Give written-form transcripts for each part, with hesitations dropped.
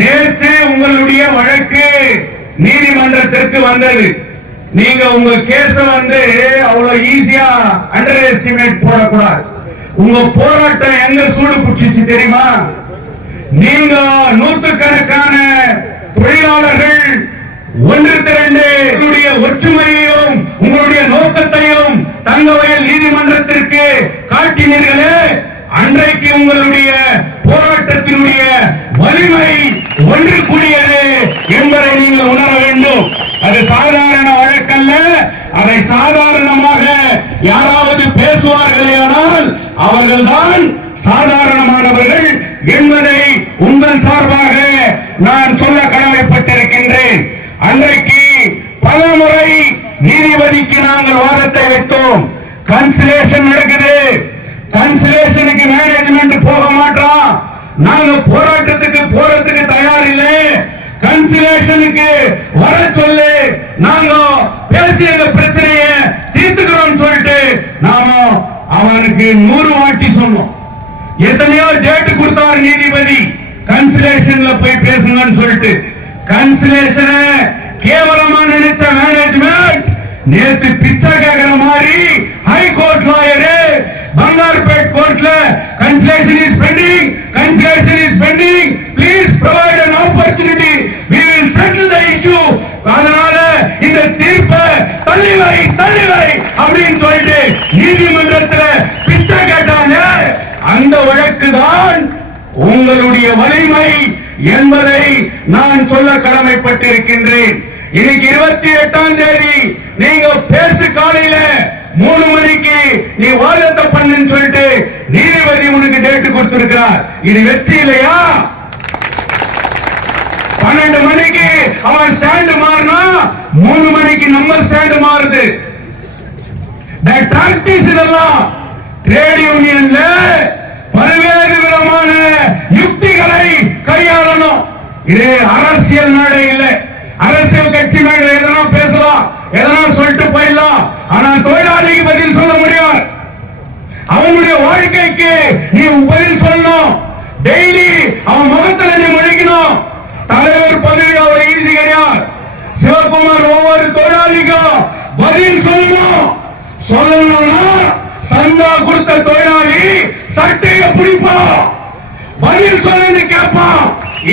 நேற்று உங்களுடைய வழக்கு நீதிமன்றத்திற்கு வந்தது. நீங்க உங்க கேஸ அவ்வளவு ஈஸியா அண்டர் எஸ்டிமேட் போடக்கூடாது. உங்க போராட்டம் எங்க சூடு புடிச்சு தெரியுமா? நீங்க நூற்றுக்கணக்கான தொழிலாளர்கள் ஒன்று திரண்டு ஒற்றுமையையும் உங்களுடைய நோக்கத்தையும் தங்கவயல் நீதிமன்றத்திற்கு காட்டினீர்களே, அன்றைக்கு உங்களுடைய போராட்டத்தினுடைய வலிமை ஒன்று கூடியது என்பதை நீங்கள் உணர வேண்டும். அது சாதாரண வழக்கல்ல. அதை சாதாரணமாக யாராவது பேசுவார்களேயானால் அவர்கள்தான் சாதாரணமானவர்கள் என்பதை உங்கள் சார்பாக நான் சொல்ல கடமைப்பட்டிருக்கின்றேன். அன்றைக்கு பல முறை நீதிபதிக்கு நாங்கள் வாதத்தை வைத்தோம். கன்சிலேஷன் நடக்குது, கன்சிலேஷனுக்கு மேனேஜ்மெண்ட் போக மாட்டோம், நாங்க போராட்டத்துக்கு போறதுக்கு தயார் இல்லை, கன்சிலேஷனுக்கு வர சொல்லு, நாங்க பேசிய பிரச்சனையை தீர்த்துக்கிறோம் சொல்லிட்டு நாம அவனுக்கு 100 வாட்டி சொன்னோம். எத்தனையோ டேட் கொடுத்தார் நீதிபதி, கன்சிலேஷன்ல போய் பேசுங்கன்னு சொல்லிட்டு. கன்சிலேஷனை கேவலமா நினைச்ச மேனேஜ்மெண்ட் நேற்று பிச்சை கேட்கிற மாதிரி ஹைகோர்ட் லாயரு பங்கார்பேட் கோர்ட்ல conciliation is bending, conciliation is bending, please provide an opportunity, we will settle the issue. அதனால இந்த தீர்ப்பை தள்ளி வை அப்படின்னு சொல்லிட்டு நீதிமன்றத்தில் பிச்சை கேட்டாங்க. அந்த வழக்கு தான் உங்களுடைய வலிமை என்பதை நான் சொல்ல கடமைப்பட்டிருக்கின்றேன். இன்னைக்கு 28ஆம் தேதி நீங்க பேசு காலையில 3 மணிக்கு நீ வாதத்தை பண்ணுன்னு சொல்லிட்டு நீதிபதி உனக்கு டேட் கொடுத்திருக்கிறார். இது வெற்றி இல்லையா? 12 மணிக்கு அவன் ஸ்டாண்ட் மாறினா 3 மணிக்கு நம்ம ஸ்டாண்ட் மாறுது. பிராக்டிஸ் இதெல்லாம் ட்ரேட் யூனியன்ல பல்வேறு விதமான யுக்திகளை கையாளணும். இது அரசியல் நாடு இல்லை. அரசியல் கட்சி மேல எதனா பேசலாம், எதனா சொல்லிட்டு போயிடலாம். ஆனா தொழிலாளிக்கு பதில் சொல்ல முடியாது. அவனுடைய வாழ்க்கைக்கு நீ பதில் சொல்லணும். டெய்லி அவன் முகத்தில் நீ முழிக்கணும். தலைவர் பதவி அவரை ஈஸி கிடையாது. சிவகுமார் ஒவ்வொரு தொழிலாளிக்கும் பதில் சொல்லணும். சொல்லணும்னா சந்தா கொடுத்த தொழிலாளி சட்டையை பிடிப்பான், பதில் சொல்லு கேட்பான்.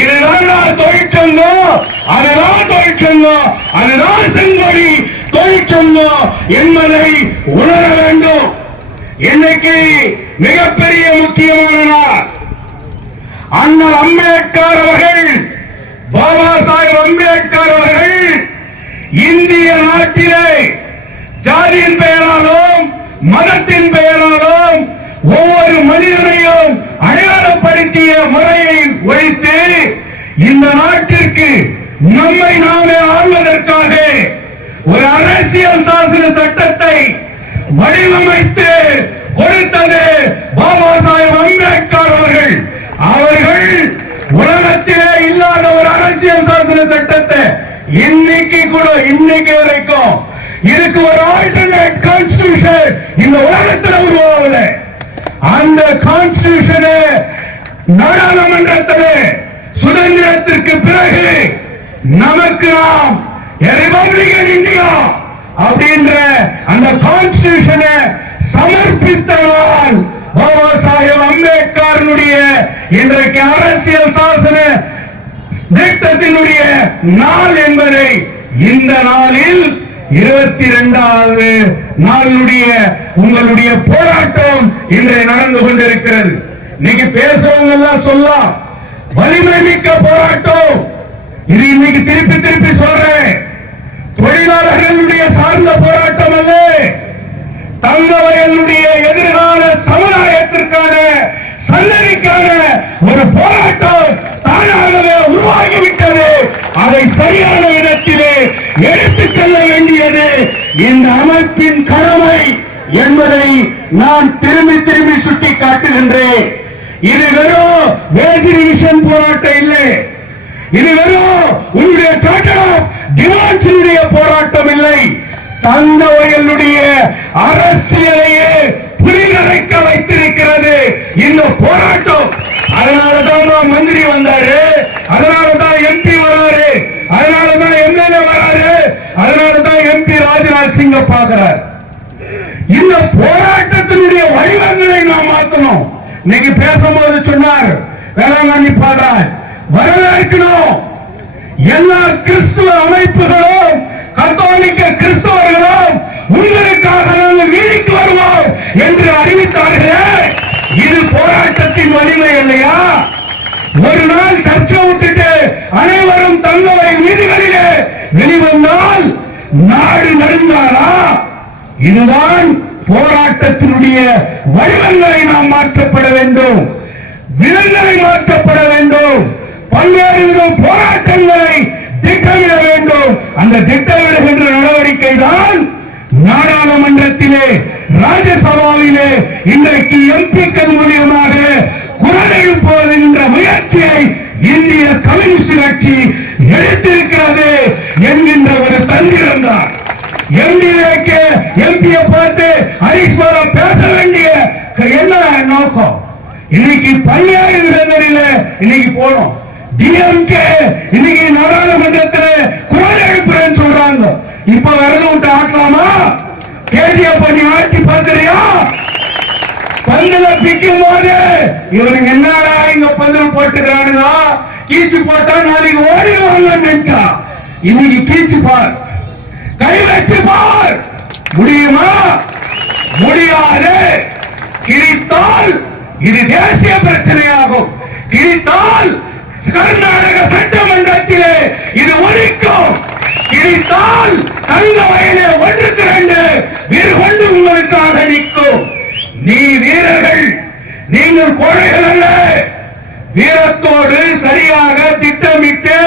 இதுதான் தொழிற்சங்கம், அதுதான் தொழிற்சங்கம், அதுதான் செங்கொடி தொழிற்சங்கம் என்பதை உணர வேண்டும். இன்னைக்கு மிகப்பெரிய முக்கியமான நாள். அண்ணல் அம்பேத்கர் அவர்கள், பாபா சாஹேப் அம்பேத்கர் அவர்கள் இந்திய நாட்டிலே ஜாதியின் பெயராலும் மதத்தின் பெயராலும் ஒவ்வொரு மனிதனையும் அடையாளப்படுத்திய முறையை ஒழித்து இந்த நாட்டிற்கு நம்மை நாமே ஆள்வதற்காக ஒரு அரசியல் சாசன சட்டத்தை வடிவமைத்து கொடுத்தது பாபா சாஹேப் அம்பேத்கர் அவர்கள். அவர்கள் உலகத்திலே இல்லாத ஒரு அரசியல் சாசன சட்டத்தை இன்னைக்கு வரைக்கும் இதுக்கு ஒரு ஆல்டர்னேட் கான்ஸ்டிடியூஷன் இந்த உலகத்தில் உருவாகல. அந்த கான்ஸ்டிடியூஷனை நாடாளுமன்றத்தில் சுதந்திரத்திற்கு பிறகு நமக்கு நாம் ரிபப்ளிகன் இந்தியா அப்படின்ற அந்த கான்ஸ்டிடியூஷனை சமர்ப்பித்ததால் பாபா சாஹேப் அம்பேத்கருடைய இன்றைக்கு அரசியல் சாசன திட்டத்தினுடைய நாள் என்பதை இந்த நாளில் 22வது நாளுடைய உங்களுடைய போராட்டம் இன்றைய நடந்து கொண்டிருக்கிறது. இன்னைக்கு பேசுறவங்க எல்லாம் சொல்லலாம் வலிமை மிக்க போராட்டம். இது இன்னைக்கு திருப்பி சொல்றேன், தொழிலாளர்களுடைய சார்ந்த போராட்டம் அல்ல, தங்கவயலுடைய எதிர்கால சமுதாயத்திற்கான சந்ததிக்கான ஒரு போராட்டம் தானாகவே உருவாகிவிட்டது. அதை சரியான இடத்திலே எடுத்துச் செல்ல வேண்டியது இந்த அமைப்பின் கடமை என்பதை நான் திரும்பி சுட்டி காட்டுகின்றேன். இது வெறும் வேஜிரிஷன் போராட்டம் இல்லை, இது வெறும் உங்களுடைய சார்ட்டர் டிமாண்ட்ஸினுடைய போராட்டம் இல்லை. தங்கவயலுடைய அரசியலையே புரிதலைக்க வைத்திருக்கிறது இந்த போராட்டம். அதனாலதான் மந்திரி வந்தாரு, அதனால ராஜ்நாத் சிங்க பார்க்கிறார். இந்த போராட்டத்தினுடைய வடிவங்களை நாம் மாற்றணும். இன்னைக்கு பேசும்போது சொன்னார் வேளாங்கண்ணி பாலராஜ், வரவேற்கணும். எல்லா கிறிஸ்துவ அமைப்புகளும் கத்தோலிக்க கிறிஸ்தவர்களும் உங்களுக்காக நாங்கள் வீதிக்கு வருவோம் என்று அறிவித்தார்களே, இது போராட்டத்தின் வலிமை இல்லையா? ஒரு நாள் சர்ச்சை விட்டுட்டு அனைவரும் தங்களை வீதிகளிலே வெளிவந்தால் நாடு நடுங்காரா? இதுதான் போராட்டத்தினுடைய வடிவங்களை நாம் மாற்றப்பட வேண்டும், விதங்களை மாற்றப்பட வேண்டும், பல்வேறு வித போராட்டங்களை திட்டமிட வேண்டும். அந்த திட்டமிடுகின்ற நடவடிக்கை தான் நாடாளுமன்றத்திலே ராஜ்யசபாவிலே இன்றைக்கு எம்பிக்கள் மூலியமாக குரல் எழுப்புவதென்ற முயற்சியை இந்திய கம்யூனிஸ்ட் கட்சி எடுத்திருக்கிறது என்கின்ற ஒரு தந்திரம் தான். எம்பியை பார்த்து ஹரிஸ்வரம் பேச வேண்டிய என்ன நோக்கம்? இன்னைக்கு பல்வேறு விதங்களில் இன்னைக்கு போனோம். டிஎம்கே இன்னைக்கு நாடாளுமன்றத்தில் குரல் எழுப்புறேன்னு சொல்றாங்க. இப்ப விரத விட்டு ஆட்டலாமா? கேஜிஎஃப் பண்ணி ஆட்டி பார்க்கறியா? பந்தல பிக்கும் போது இவனுக்கு என்னடா இங்க பந்தல் போட்டுக்கிறானுங்க, கீச்சு போட்டா நாளைக்கு ஓடிடுவாங்க நினைச்சா. இன்னைக்கு கீச்சு பார், கை வச்சு பார், முடியுமா? முடியாது. கிழித்தால் இது தேசிய பிரச்சனையாகும். கிழித்தால் கர்நாடக சட்டமன்றத்திலே இது ஒழிக்கும். கிழித்தால் தங்க வயலே 1-2 வீர் கொண்டு உங்களுக்காக நிற்கும். நீ வீரர்கள், நீங்கள் கோழைகள் அல்ல. வீரத்தோடு சரியாக திட்டமிட்டு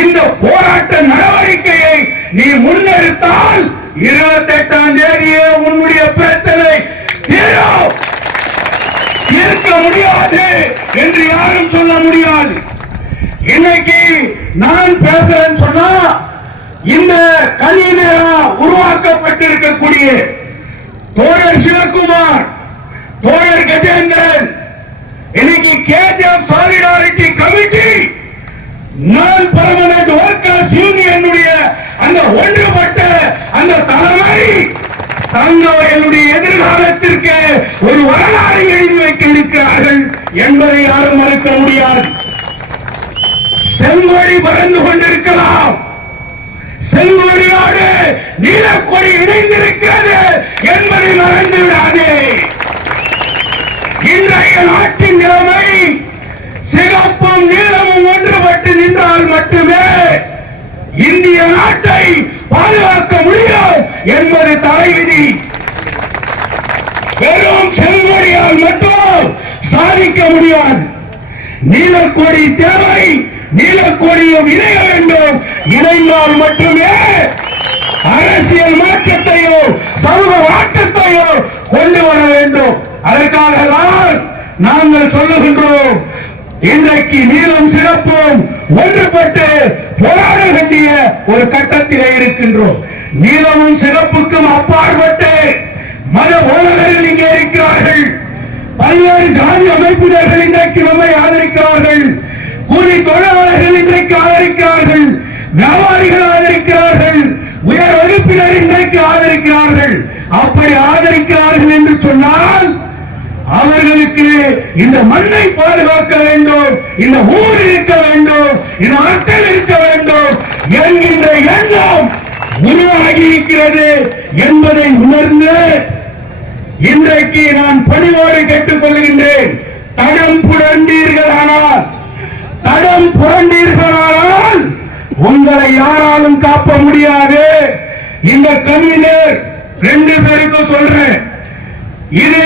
இந்த போராட்ட நடவடிக்கையை நீ முன்னெடுத்தால் 28ஆம் தேதியே உன்னுடைய பிரச்சனை தீரும். தீர்க்க முடியாது என்று யாரும் சொல்ல முடியாது. இன்னைக்கு நான் பேசுறேன்னு சொன்னா இந்த கணினியா உருவாக்கப்பட்டிருக்கக்கூடிய தோழர் சிவகுமார், தோழர் கஜேந்திரன், இன்னைக்கு கேஜிஎஃப் சாலிடாரிட்டி கமிட்டி, நான் பெர்மனன்ட் ஒர்க்கர்ஸ் யூனியனுடைய அந்த ஒன்றுபட்ட அந்த தலைமை தங்களுடைய எதிர்காலத்திற்கு ஒரு வரலாறு எழுதி வைக்க இருக்கிறார்கள் என்பதை யாரும் மறுக்க முடியாது. செங்கொடி பறந்து கொண்டிருக்கலாம், செங்கொடியோடு நீலக்கொடி இணைந்திருக்கிறது என்பதை மறந்து விடாதே. இன்றைய நாட்டின் நிலைமை சிகப்பும் நீளமும் ஒன்றுபட்டு நின்றால் மட்டுமே இந்திய நாட்டை பாதுகாக்க முடியும் என்பது தலைவிதி. வெறும் செங்கொடியால் மட்டும் சாதிக்க முடியாது. நீலக்கொடி தேவை, நீலக்கொடியும் இணைய வேண்டும். இணைந்தால் மட்டுமே அரசியல் மாற்றத்தையோ சமூக மாற்றத்தையோ கொண்டு வர வேண்டும். அதற்காக தான் நாங்கள் சொல்லுகின்றோம், இன்றைக்கு நீளம் சிறப்பும் ஒன்றுபட்டு போராட வேண்டிய ஒரு கட்டத்திலே இருக்கின்றோம். நீளமும் சிறப்புக்கும் அப்பாற்பட்டு மத ஓனர்கள் இங்கே இருக்கிறார்கள். பல்வேறு ஜாதி அமைப்பினர்கள் இன்றைக்கு நம்மை ஆதரிக்கிறார்கள். கூலி தொழிலாளர்கள் இன்றைக்கு ஆதரிக்கிறார்கள். வியாபாரிகள் ஆதரிக்கிறார்கள். உயர் வகுப்பினர் இன்றைக்கு ஆதரிக்கிறார்கள். அப்படி ஆதரிக்கிறார்கள் என்று சொன்னால் அவர்களுக்கு இந்த மண்ணை பாதுகாக்க வேண்டும், இந்த ஊர் இருக்க வேண்டும், இந்த மக்கள் இருக்க வேண்டும் என்கின்ற எண்ணம் உருவாகி இருக்கிறது என்பதை உணர்ந்து இன்றைக்கு நான் பணிவோடு கேட்டுக் கொள்கின்றேன். தடம் புரண்டீர்களானால் உங்களை யாராலும் காப்ப முடியாது. இந்த கவிஞர் 2 பேருக்கும் சொல்றேன், இது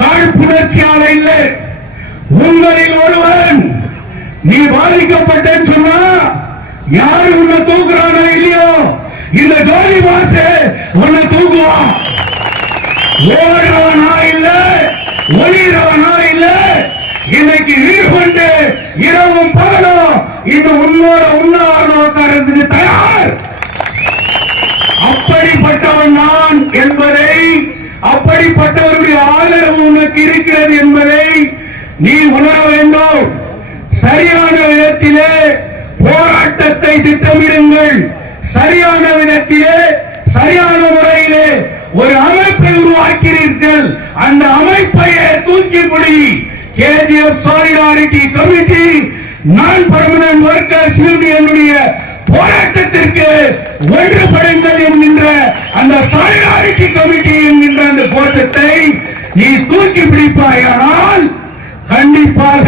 காழ்ப்புணர்ச்சியால இல்லை. உங்களில் ஒருவன் நீ பாதிக்கப்பட்டேன்னு சொன்னா யாரு உன்னை தூக்குறானோ இல்லையோ, இந்த ஜோதி பாசு உன்னை தூக்குவான். ஓடுறவனா இல்ல, ஒளிறவனா இல்ல, இன்னைக்கு ஈடுபட்டு இரவும் பகலும் இது உன்னோட உண்ணாவிரதத்துக்கு தயார். அப்படிப்பட்டவன் நான் என்பதை, அப்படிப்பட்டவருடைய ஆதரவு உனக்கு இருக்கிறது என்பதை நீ உணர வேண்டும். சரியான விதத்திலே போராட்டத்தை திட்டமிடுங்கள். சரியான விதத்திலே சரியான முறையிலே ஒரு அமைப்பை உருவாக்கிறீர்கள். அந்த அமைப்பையே தூக்கி பிடி. கேஜிஎஃப் சாலிடாரிட்டி கமிட்டி நான் பெர்மனன்ட் ஒர்க்கர்ஸ் யூனியனுடைய போராட்டத்திற்கு ஒன்றுபடுங்கள் என்கின்ற அந்த சாலிடாரிட்டி கமிட்டி என்கின்ற அந்த கோஷத்தை நீ தூக்கி பிடிப்பாயானால் கண்டிப்பாக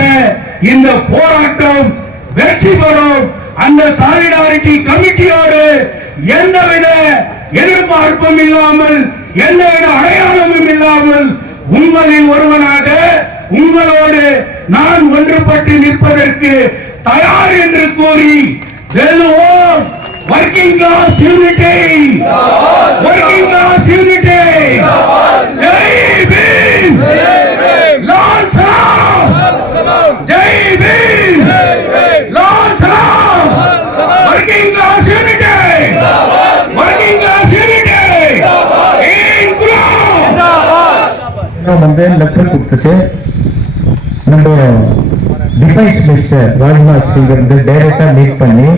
இந்த போராட்டம் வெற்றி பெறும். அந்த சாலிடாரிட்டி கமிட்டியோடு எந்தவித எதிர்பார்ப்பும் இல்லாமல் எந்தவித அடையாளமும் இல்லாமல் உங்களில் ஒருவனாக உங்களோடு நான் ஒன்றுபட்டு நிற்பதற்கு தயார் என்று கூறி வெல்லுவோம். working class unity, working class unity. ஜெய் பீம், லால் சலாம், ஜெய் பீம், லால் சலாம். working class unity, working class unity. வந்து லெட்டர் கொடுத்துட்டு நம்ம டிஃபென்ஸ் மினிஸ்டர் ராஜ்நாத் சிங் வந்து டைரக்டா மீட் பண்ணி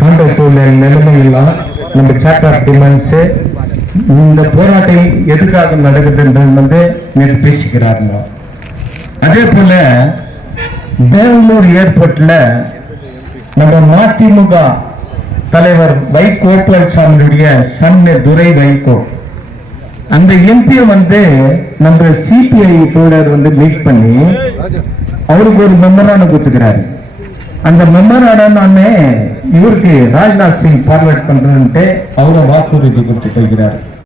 கான்ட்ராக்ட் நிலைமையெல்லாம் நம்ம சார்ட்டர் டிமாண்ட்ஸ் இந்த போராட்டம் எதுக்காக நடக்குதுன்றது வந்து நேற்று பேசிக்கிறாருங்க. அதே போல பெங்களூர் ஏர்போர்ட்ல நம்ம மதிமுக தலைவர் வைகோ பழனிசாமியுடைய சன் துரை வைகோ அந்த எம்பி வந்து நம்ம சிபிஐ தோழர் வந்து மீட் பண்ணி அவருக்கு ஒரு மெமராண்டம் கொடுத்துக்கிறாரு. அந்த மெமராண்டம் இவருக்கு ராஜ்நாத் சிங் ஃபார்வர்ட் பண்றேன்ட்டு அவரை வாக்குறுதி கொடுத்து போகிறார்.